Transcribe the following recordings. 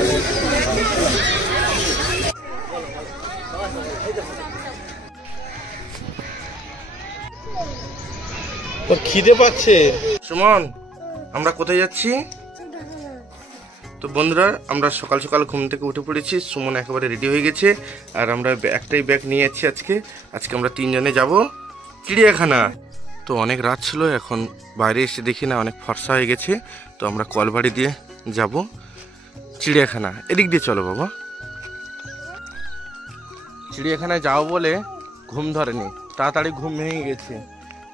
তোর খিদে পাচ্ছে সুমন, আমরা কোথায় যাচ্ছি? তো বন্ধুরা, আমরা সকাল সকাল ঘুম থেকে উঠে পড়েছি। সুমন একেবারে রেডি হয়ে গেছে, আর আমরা একটাই ব্যাগ নিয়ে যাচ্ছি। আজকে আমরা 3 জনে যাব চিড়িয়াখানা। তো অনেক রাত ছিল, এখন বাইরে এসে দেখি না অনেক ফর্সা হয়ে গেছে। তো আমরা কলবাড়ি দিয়ে যাব চিড়িয়াখানা। এদিক দিয়ে চলো বাবা। চিড়িয়াখানায় যাও বলে ঘুম ধরেনি, তাড়াতাড়ি ঘুম ভেঙে গেছে।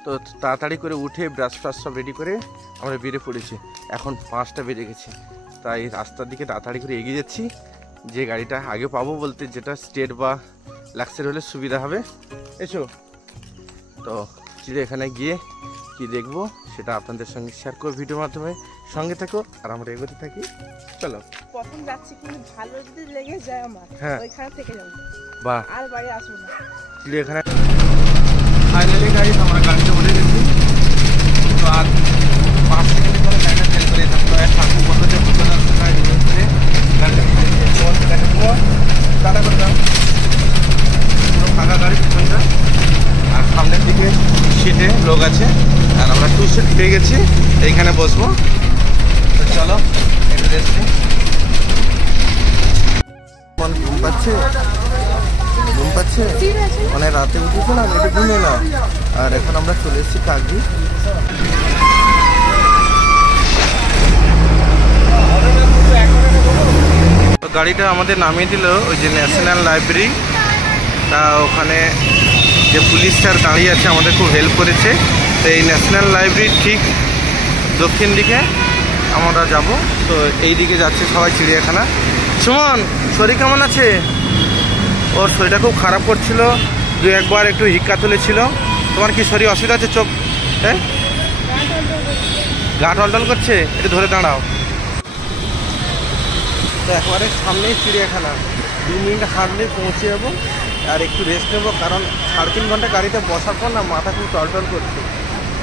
তো তাড়াতাড়ি করে উঠে ব্রাশ ফ্রাশ সব রেডি করে আমরা বেরিয়ে পড়েছি। এখন 5টা বেজে গেছে, তাই রাস্তার দিকে তাড়াতাড়ি করে এগিয়ে যাচ্ছি। যে গাড়িটা আগে পাবো বলতে, যেটা স্টেট বা লাক্সের হলে সুবিধা হবে। এসো। তো চিড়িয়াখানায় গিয়ে কি দেখবো সেটা আপনাদের সঙ্গে শেয়ার করবো ভিডিওর মাধ্যমে। সঙ্গে থাকো আর আমরা এগোতে থাকি। চলো। প্রথম যাচ্ছি, কিন্তু ভালো যদি লেগে যায় আমার, হ্যাঁ, ওইখানে থেকে যাবো, বাহ, আর বাড়ি আসবো না। চিড়িয়াখানায় ফাইনালি গাইস আমরা গাড়িতে উঠে গেছি। তো আর 5 সেকেন্ড করে গাড়িটা ফেল করে থাকলো। এক ফাঁকু বন্ধুদের পিছনে গাড়ি করে গাড়িটা টাটা করে দাও। পুরো ফাঁকা গাড়ি পিছনটা, আর সামনের দিকে সিটে লোক আছে। আর আমরা 2 সিট পেয়ে গেছি, এইখানে বসবো। তো চলো একটু রেস্ট নিই। ঘুম পাচ্ছে, ঘুম পাচ্ছে, মানে রাতে উঠেছিলাম, একটু ঘুমিয়ে নাও। আর এখন আমরা চলে এসেছি কাকদ্বীপ। গাড়িটা আমাদের নামিয়ে দিল ওই যে ন্যাশনাল লাইব্রেরি। তা ওখানে যে পুলিশ স্যার দাঁড়িয়ে আছে, আমাদের খুব হেল্প করেছে। তো এই ন্যাশনাল লাইব্রেরির ঠিক দক্ষিণ দিকে আমরা যাব। তো এই দিকে যাচ্ছে সবাই চিড়িয়াখানা। সুমন, শরীর কেমন আছে? ওর শরীরটা খুব খারাপ করছিল, 2-1 বার একটু হিক্কা তুলেছিল। তোমার কি শরীর অসুবিধা আছে? চোখ, হ্যাঁ, গা টলটল করছে, একটু ধরে দাঁড়াও। তো একবারে সামনেই চিড়িয়াখানা, 2 মিনিট হাঁটলে পৌঁছে যাবো। আর একটু রেস্ট নেবো, কারণ 3.5 ঘন্টা গাড়িতে বসার পর না মাথা খুব টলটল করছে।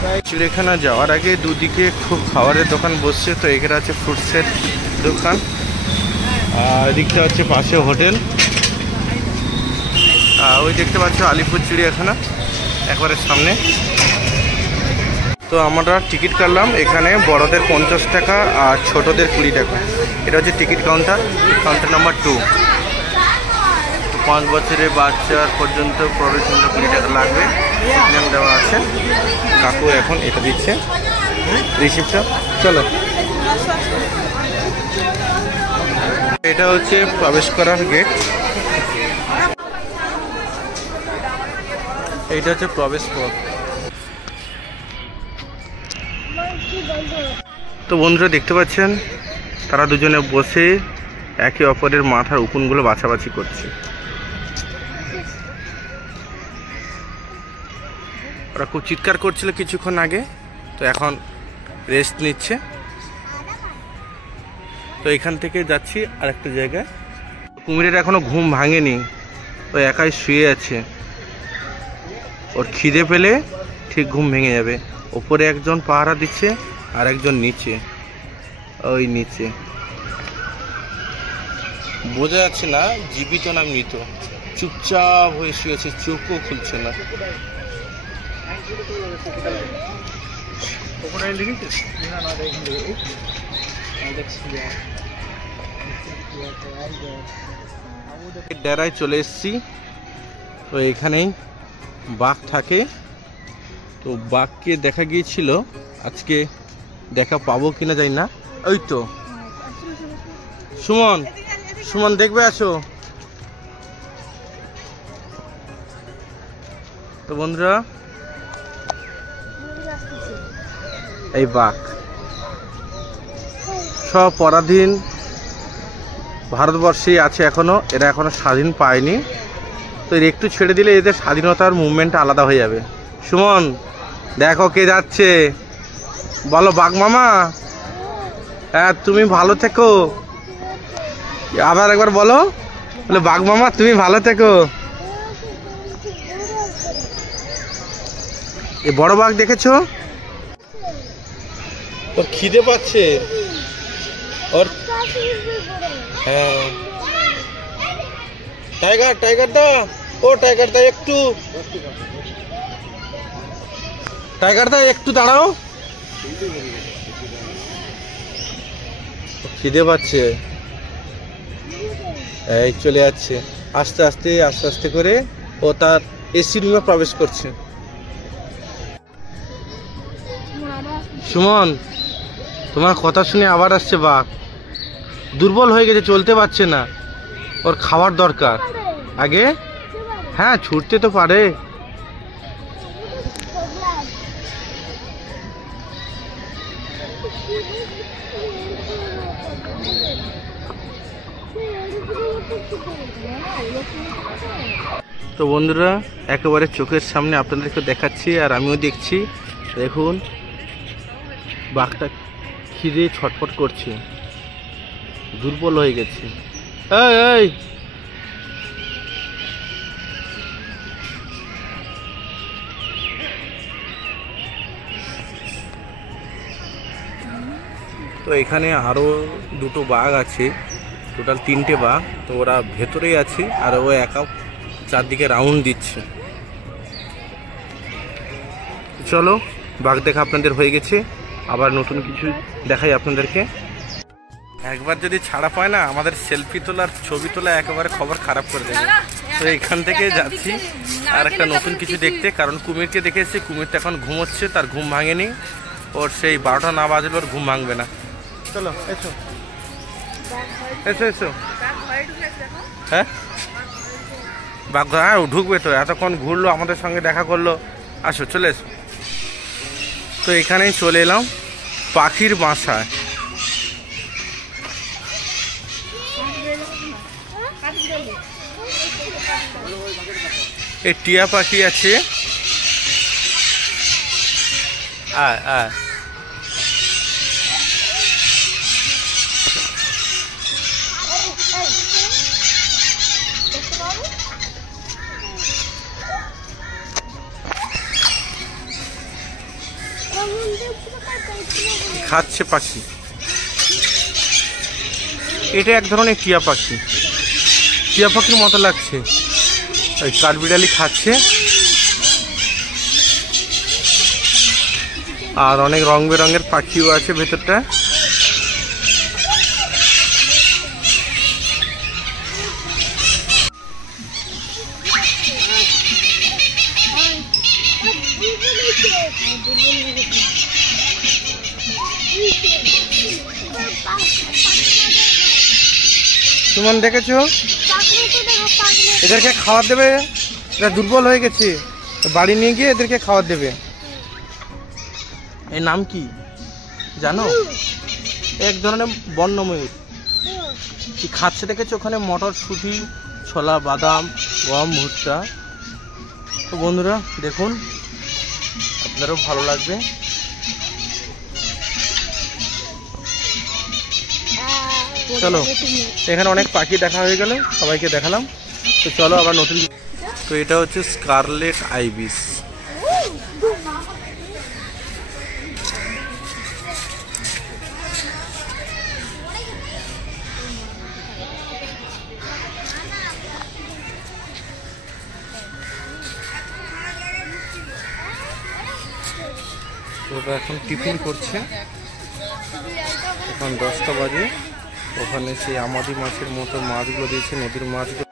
তাই চিড়িয়াখানা যাওয়ার আগে দুদিকে খুব খাবারের দোকান বসছে। তো এখানে আছে ফ্রুটসের দোকান, আর এদিকটা হচ্ছে পাশে হোটেল। ওই দেখতে পাচ্ছ আলিপুর চিড়িয়াখানা একবারে সামনে। তো আমরা টিকিট কাটলাম এখানে, বড়দের 50 টাকা আর ছোটদের 20 টাকা। এটা হচ্ছে টিকিট কাউন্টার, কাউন্টার নাম্বার 2। 5 বছরের বাচ্চার পর্যন্ত প্রবেশ মূল্য 20 টাকা লাগবে, সিগন্যাল দেওয়া আছে। কাকু এখন এটা দিচ্ছে রিসিপ্টটা। চলো, এটা হচ্ছে প্রবেশ করার গেট। এইটা হচ্ছে প্রবেশ পথ। তো বন্ধুরা দেখতে পাচ্ছেন, তারা দুজনে বসে একে অপরের মাথার উকুনগুলো বাছাবাছি করছে। ওরা খুব চিৎকার করছিল কিছুক্ষণ আগে, তো এখন রেস্ট নিচ্ছে। তো এখান থেকে যাচ্ছি আরেকটা জায়গায়। কুমিরের এখনো ঘুম ভাঙেনি, ও একাই শুয়ে আছে। ওর খিদে পেলে ঠিক ঘুম ভেঙে যাবে। ওপরে একজন পাহারা দিচ্ছে আর একজন নিচে, ওই নিচে বোঝা যাচ্ছে না জীবিত না মৃত। চুপচাপ হয়ে শুয়েছে, চোখও খুলছে না। ডেরায় চলে এসেছি। তো এখানেই বাঘ থাকে। তো বাঘকে দেখা গিয়েছিল, আজকে দেখা পাবো কিনা জানি না। ওই তো সুমন, সুমন দেখবে, আসো। তো বন্ধুরা, এই বাঘ সব পরাধীন ভারতবর্ষেই আছে এখনো, এরা এখনো স্বাধীন পায়নি। তো এর একটু ছেড়ে দিলে এদের স্বাধীনতার মুভমেন্টটা আলাদা হয়ে যাবে। সুমন দেখো কে যাচ্ছে, বলো বাঘ মামা। হ্যাঁ, তুমি ভালো থেকো। আবার একবার বলো, বলে বাঘ মামা তুমি ভালো থেকো। এই বড় বাঘ দেখেছো? ওর খিদে পাচ্ছে, ওর হ্যাঁ টাইগার টাইগার দা, ও টাইগার দা একটু, টাইগার দা একটু দাঁড়াও, খিদে পাচ্ছে। এই চলে যাচ্ছে আস্তে আস্তে আস্তে আস্তে করে, ও তার এসি রুমে প্রবেশ করছে। সুমন, তোমার কথা শুনে আবার আসছে বাঘ। দুর্বল হয়ে গেছে, চলতে পারছে না, ওর খাবার দরকার আগে। হ্যাঁ ছুটতে তো পারে। তো বন্ধুরা, একেবারে চোখের সামনে আপনাদেরকে দেখাচ্ছি আর আমিও দেখছি। দেখুন বাঘটা খিদে ছটফট করছে, দুর্বল হয়ে গেছে। এই এই তো এখানে আরো দুটো বাঘ আছে, টোটাল 3টে বাঘ। তো ওরা ভেতরেই আছে আর ও একা চারদিকে রাউন্ড দিচ্ছে। চলো বাঘ দেখা আপনাদের হয়ে গেছে, আবার নতুন কিছু দেখাই আপনাদেরকে। একবার যদি ছাড়া পায় না, আমাদের সেলফি তোলার ছবি তোলা একেবারে খবর খারাপ করে দেবে। তো এখান থেকে যাচ্ছি আর একটা নতুন কিছু দেখতে, কারণ কুমিরকে দেখেছি, কুমিরটা এখন ঘুমোচ্ছে, তার ঘুম ভাঙেনি। ওর সেই 12টা না বাজলে ওর ঘুম ভাঙবে না। চলো এসো এসো এসো। হ্যাঁ বাঘ, হ্যাঁ ঢুকবে তো, এতক্ষণ ঘুরলো আমাদের সঙ্গে দেখা করলো। আসো চলে এসো। তো এখানেই চলে এলাম পাখির বাসায়। এই টিয়া পাখি আছে। আয় আয়, খাচ্ছে পাখি। এটা এক ধরনের টিয়া পাখি, টিয়া পাখির মতো লাগছে। ওই কাঠবিড়ালি খাচ্ছে। আর অনেক রং বেরঙের পাখিও আছে ভেতরটা। সুমন দেখেছো, এদেরকে খাবার দেবে, এরা দুর্বল হয়ে গেছে, বাড়ি নিয়ে গিয়ে এদেরকে খাবার দেবে। এর নাম কি জানো? এক ধরনের বন্যময়ূর। কি খাচ্ছে দেখেছো? ওখানে মটরশুঁটি, ছোলা, বাদাম, গম, ভুট্টা। তো বন্ধুরা দেখুন, আপনারও ভালো লাগবে। চলো, এখানে অনেক পাখি দেখা হয়ে গেল, সবাইকে দেখালাম। তো চলো আবার নতুন। তো এটা হচ্ছে স্কারলেট আইবিস। ওরা এখন টিফিন করছে, এখন 10টা বাজে। ওখানে সেই আমাদি মাছের মতো মাছগুলো দিয়েছে, নদীর মাছগুলো।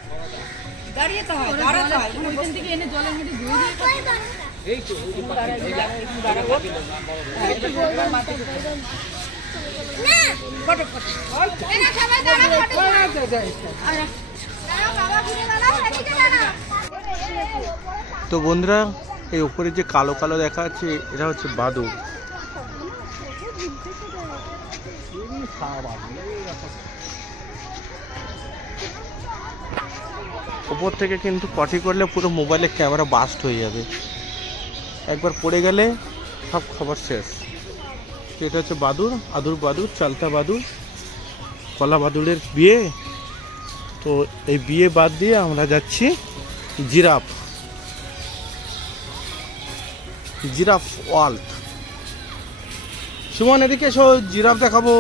তো বন্ধুরা, এই উপরে যে কালো কালো দেখা যাচ্ছে, এটা হচ্ছে বাদুড়। উপর থেকে কিন্তু পটি করলে পুরো মোবাইলের ক্যামেরা বাস্ট হয়ে যাবে, একবার পড়ে গেলে সব খবর শেষ। এটা হচ্ছে বাদুড়, আদুর বাদুড়, চালতা বাদুড়, কলা বাদুড়ের বিয়ে। তো এই বিয়ে বাদ দিয়ে আমরা যাচ্ছি জিরাফ, জিরাফ ওয়ার্ল্ড। সুমন এদিকে এসো, জিরাফ দেখাবো।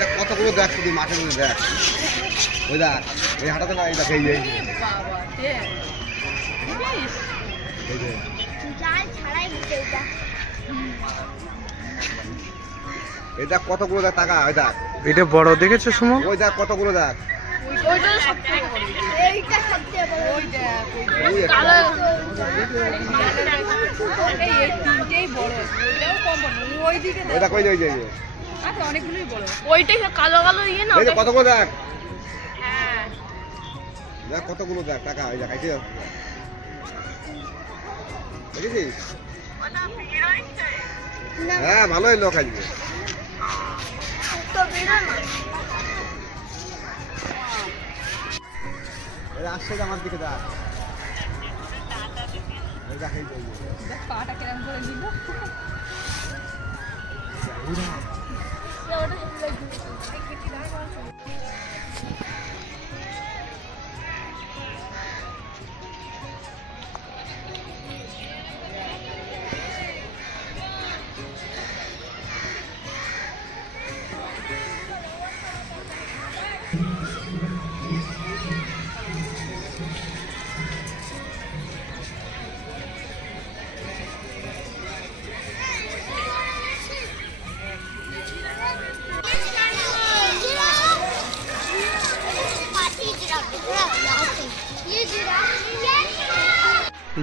এটা কতগুলো দেখ শুধু মাঠের মধ্যে দেখ ওই দেখ এই হাঁটাতে না এই দেখ এই এই দেখ কতগুলো দেখ টাকা ওই দেখ এটা বড় দেখেছো সুমন? ওই দেখ কতগুলো দেখ ওই দেখ ওই যে ওইটাই কালো কালো ইয়ে না এই যে কতগুলো দেখ দেখ কতগুলো দেখ টাকা ওই দেখ দেখেছিস? হ্যাঁ ভালোই লোক আসবে আসছে আমার দিকে দেখ পাটা কেমন করে দিল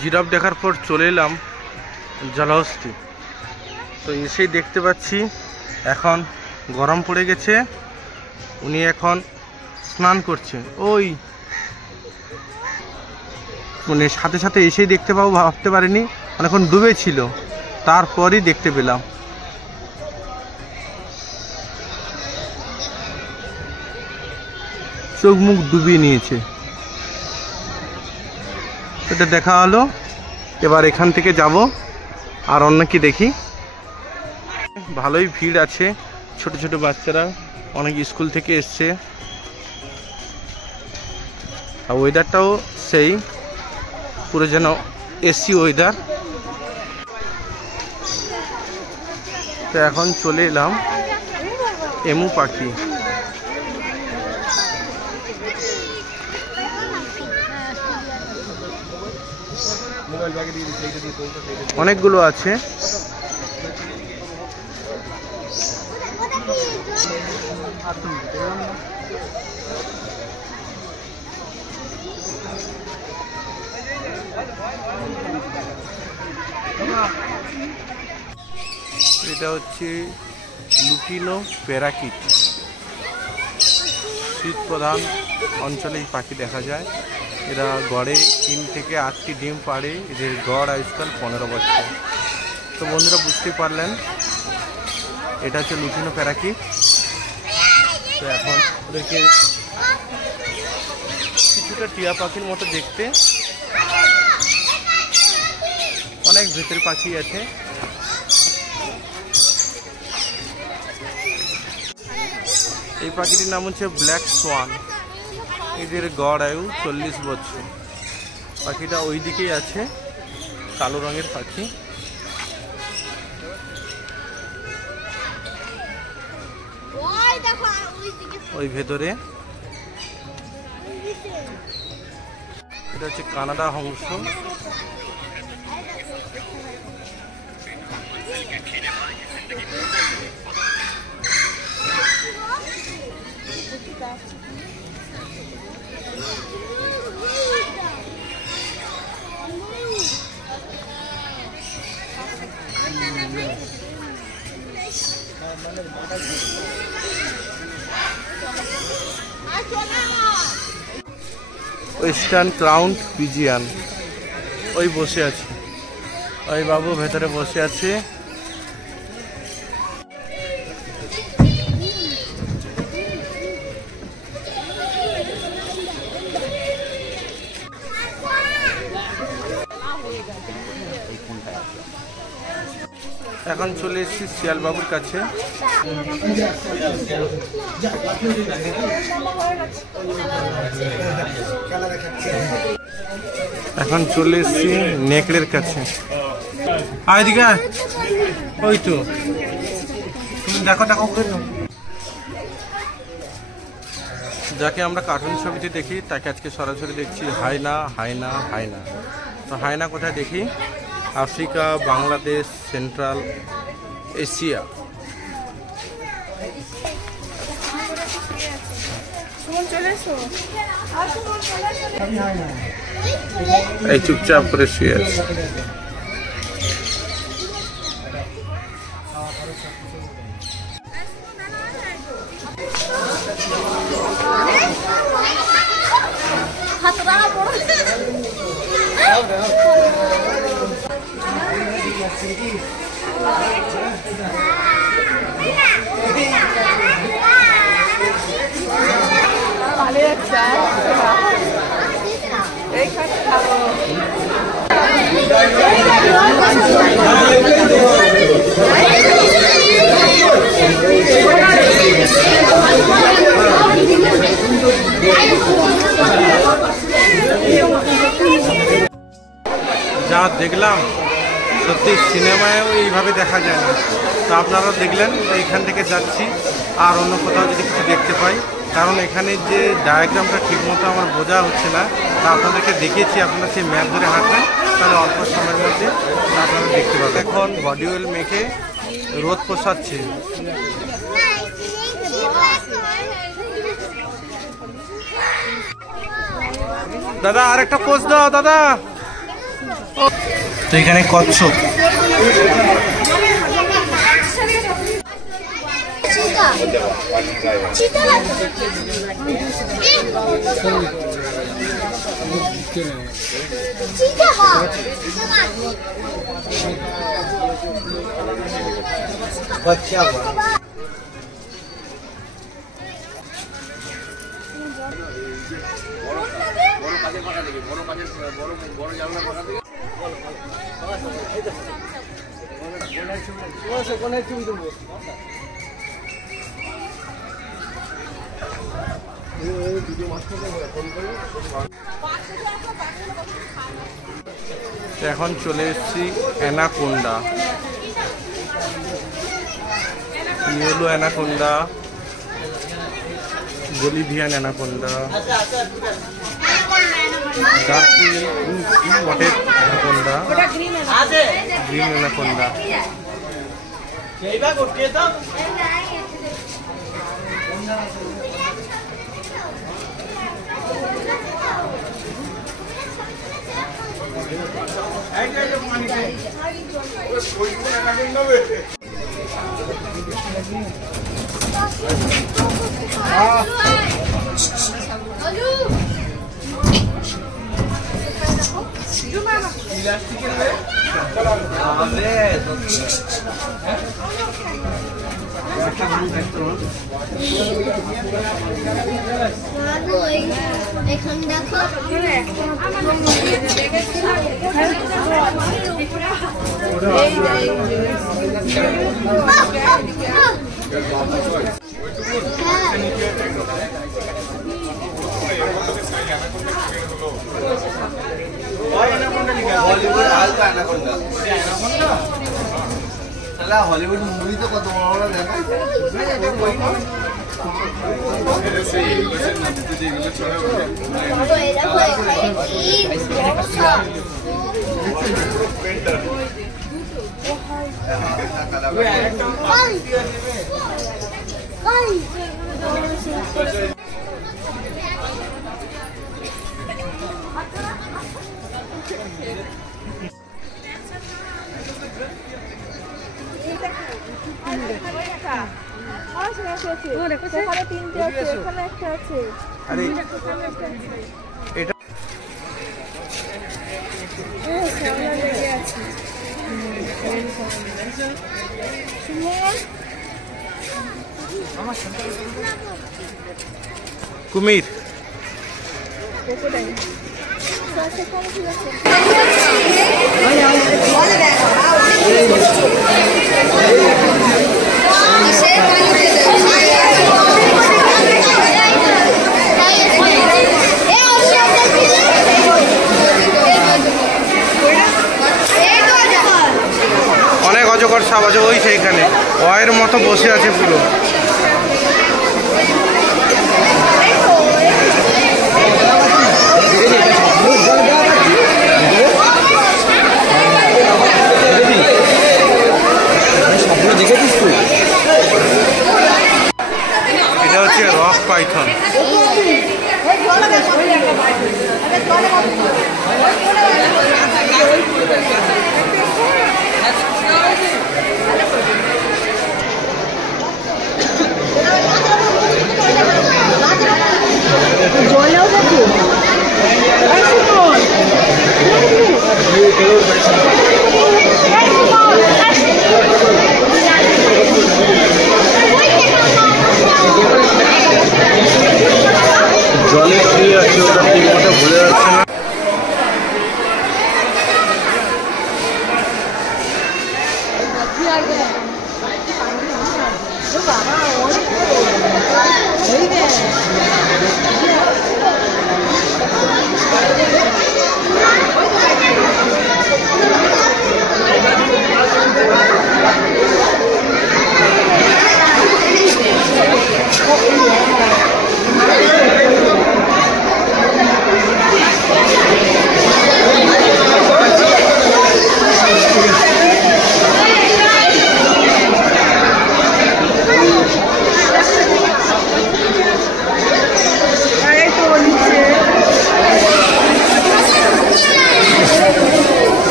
জিরাফ দেখার পর চলে এলাম জলহস্তি। তো এসেই দেখতে পাচ্ছি এখন গরম পড়ে গেছে, উনি এখন স্নান করছে। ওই মানে সাথে সাথে এসেই দেখতে পাবো ভাবতে পারিনি, অনেকক্ষণ ডুবে ছিল, তারপরই দেখতে পেলাম। চোখ মুখ ডুবিয়ে নিয়েছে, এটা দেখা হলো। এবার এখান থেকে যাব আর অন্য কি দেখি। ভালোই ভিড় আছে, ছোট ছোট বাচ্চারা অনেক স্কুল থেকে এসছে। আর ওয়েদারটাও সেই পুরো যেন এসি ওয়েদার। তো এখন চলে এলাম এমু পাখি। অনেকগুলো আছে। এটা হচ্ছে লুটিনো প্যারাকিট। শীত প্রধান অঞ্চলে এই পাখি দেখা যায়। এরা গড়ে 3 থেকে 8টি ডিম পাড়ে। এদের গড় আয়ুষ্কাল 15 বছর। তো বন্ধুরা বুঝতেই পারলেন, এটা হচ্ছে লুটিনো প্যারাকিট। তো এখন ওদেরকে কিছুটা টিয়া পাখির মতো দেখতে, অনেক ভেতর পাখি আছে। এই পাখিটির নাম হচ্ছে ব্ল্যাক সোয়ান। এদের গড় আয়ু 40 বছর। পাখিটা ওই দিকেই আছে, কালো রঙের পাখি। ওই ভেতরে এটা হচ্ছে Canada Hansa. Western crowned pigeon ওই বসে আছে, ওই বাবু ভেতরে বসে আছে। এখন চলে এসেছি শিয়াল বাবুর কাছে। এখন চলে এসেছি নেকড়ের কাছে। এদিকে ওই তো তুমি দেখো দেখো। যাকে আমরা কার্টুন ছবিতে দেখি তাকে আজকে সরাসরি দেখছি হায়না হায়না হায়না। তো হায়না কোথায় দেখি? Africa, Bangladesh, central Asia. এই চুপচাপ করে শুয়ে আছে। যা দেখলাম সত্যি সিনেমায়ও এইভাবে দেখা যায় না। তো আপনারা দেখলেন, এইখান থেকে যাচ্ছি আর অন্য কোথাও যদি কিছু দেখতে পাই, কারণ এখানে যে ডায়াগ্রামটা ঠিকমতো আমার বোঝা হচ্ছে না। তা আপনাদেরকে দেখিয়েছি, আপনারা সেই ম্যাপ ধরে হাঁটবেন, তাহলে অল্প সময়ের মধ্যে আপনারা দেখতে পাবেন। এখন বডি অয়েল মেখে রোদ পোষাচ্ছে। দাদা আর একটা পোজ দাও দাদা। তো এখানে কচ্ছপ, এখন চলে এসেছি anaconda. Yellow anaconda, Bolivian anaconda, spotted anaconda, green anaconda. এখন দেখো হলিউড মুভি তো কত বড় বড় দেখায়। সেখানে তিনটে আছে, এখানে একটা আছে। আরে এটা কুমির। অনেক অজগর সাপ আছে ওই সেইখানে, ওয়ের মতো বসে আছে পুরো।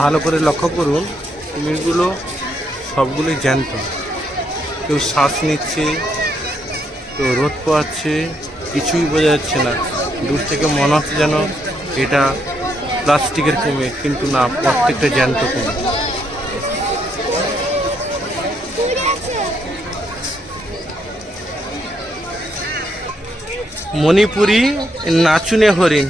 ভালো করে লক্ষ্য করুন, কুমিরগুলো সবগুলোই জ্যান্ত। কেউ শ্বাস নিচ্ছে, কেউ রোদ পোয়াচ্ছে, কিছুই বোঝা যাচ্ছে না। দূর থেকে মনে হচ্ছে যেন এটা প্লাস্টিকের কুমির, কিন্তু না, প্রত্যেকটা জ্যান্ত কুমির। মণিপুরি নাচুনে হরিণ।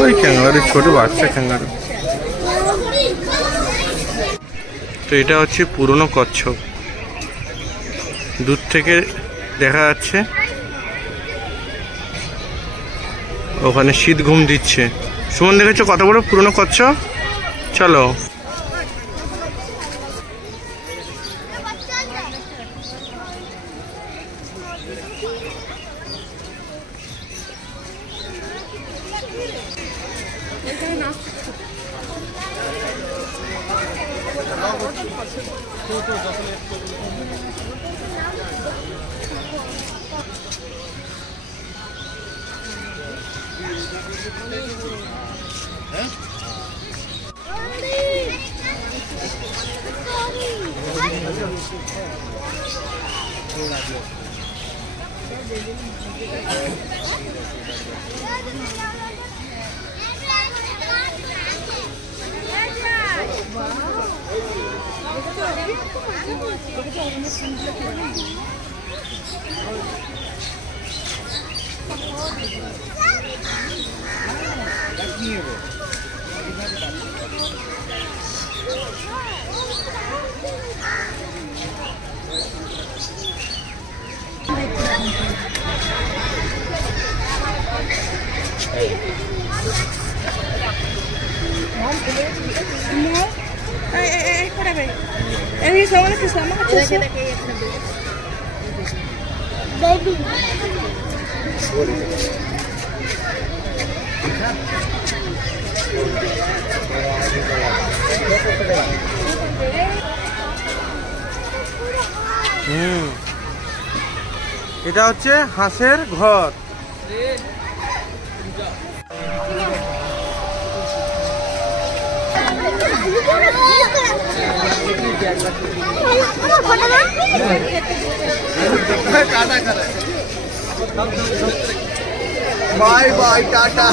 ওই ক্যাঙ্গারু, ছোট বাচ্চা ক্যাঙ্গারু। তো এটা হচ্ছে পুরনো কচ্ছপ, দূর থেকে দেখা যাচ্ছে। ওখানে শীত ঘুম দিচ্ছে। সুমন, দেখেছো কত বড় পুরনো কচ্ছপ? চলো। এটা হচ্ছে হাঁসের ঘর। Bye bye, tata.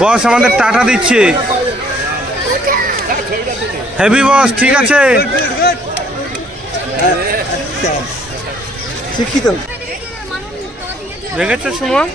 বস আমাদের টাটা দিচ্ছে। হেভি বস, ঠিক আছে। শিক্ষিত দেখেছো সুমন?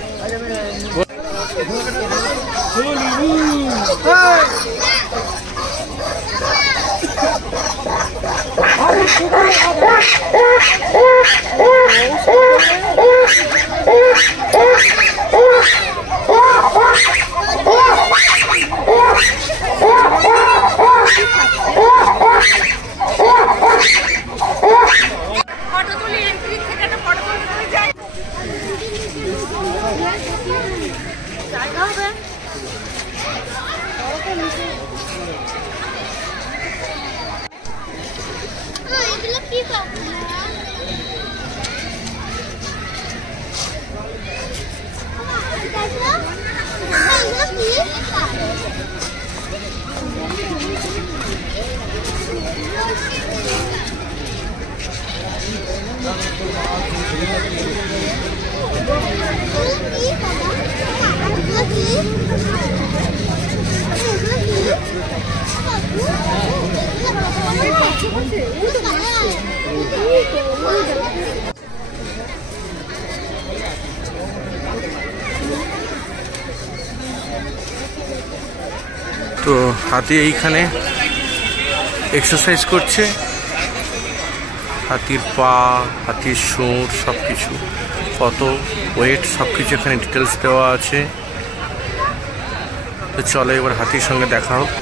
তো হাতি এইখানে এক্সারসাইজ করছে। হাতির পা, হাতির সুর, সব কিছু, কত ওয়েট, সব কিছু এখানে ডিটেলস দেওয়া আছে। তো চলো এবার হাতির সঙ্গে দেখা হোক।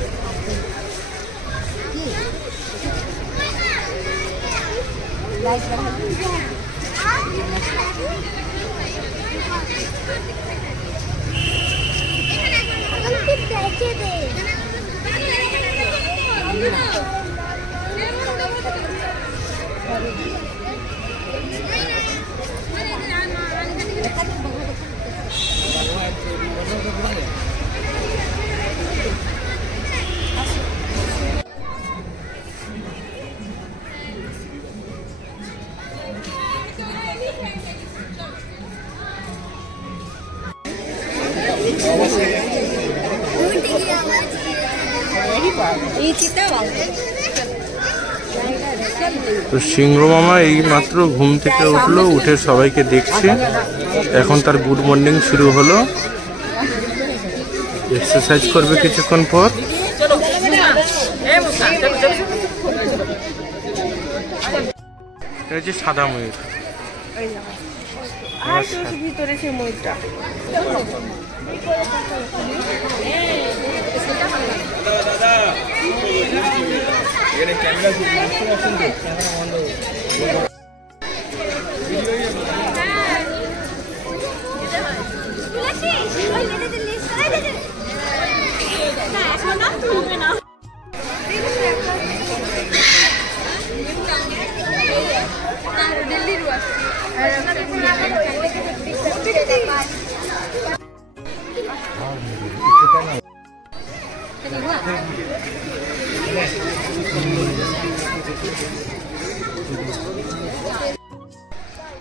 তো সিংহ মামা এই মাত্র ঘুম থেকে উঠলো, উঠে সবাইকে দেখছে। এখন তার গুড মর্নিং শুরু হলো, এক্সারসাইজ করবে কিছুক্ষণ পর। এটা হচ্ছে সাদা ময়ূর। আর ভিতরে সেই ময়ূরটা।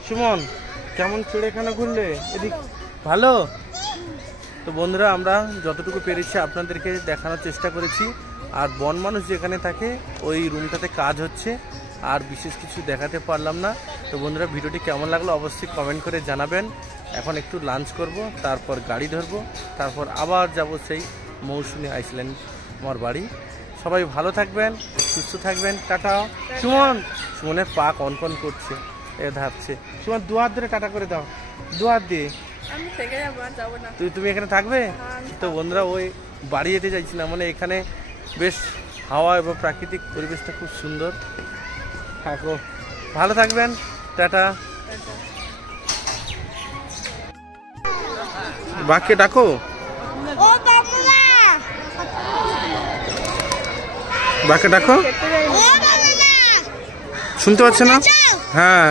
সুমন, কেমন চিড়িয়াখানা ঘুরলে? এদিক ভালো তো বন্ধুরা, আমরা যতটুকু পেরেছি আপনাদেরকে দেখানোর চেষ্টা করেছি। আর বন মানুষ যেখানে থাকে ওই রুমটাতে কাজ হচ্ছে, আর বিশেষ কিছু দেখাতে পারলাম না। তো বন্ধুরা, ভিডিওটি কেমন লাগলো অবশ্যই কমেন্ট করে জানাবেন। এখন একটু লাঞ্চ করব, তারপর গাড়ি ধরবো, তারপর আবার যাব সেই মৌসুমী আইসল্যান্ড আমার বাড়ি। সবাই ভালো থাকবেন, সুস্থ থাকবেন, টাটা। সুমনের পা কনকন করছে, এ ধাপছে। সুমন দুহাত ধরে টাটা করে দাও, দুহাত দিয়ে। আমি থেকে যাবো, আর যাবো না। তুমি এখানে থাকবে? তো বন্ধুরা, ওই বাড়ি যেতে চাইছি না, মানে এখানে বেশ হাওয়া এবং প্রাকৃতিক পরিবেশটা খুব সুন্দর। থাকো, ভালো থাকবেন, টাটা। বাকি ডাকো, বাকি ডাকো, শুনতে পাচ্ছে না? হ্যাঁ।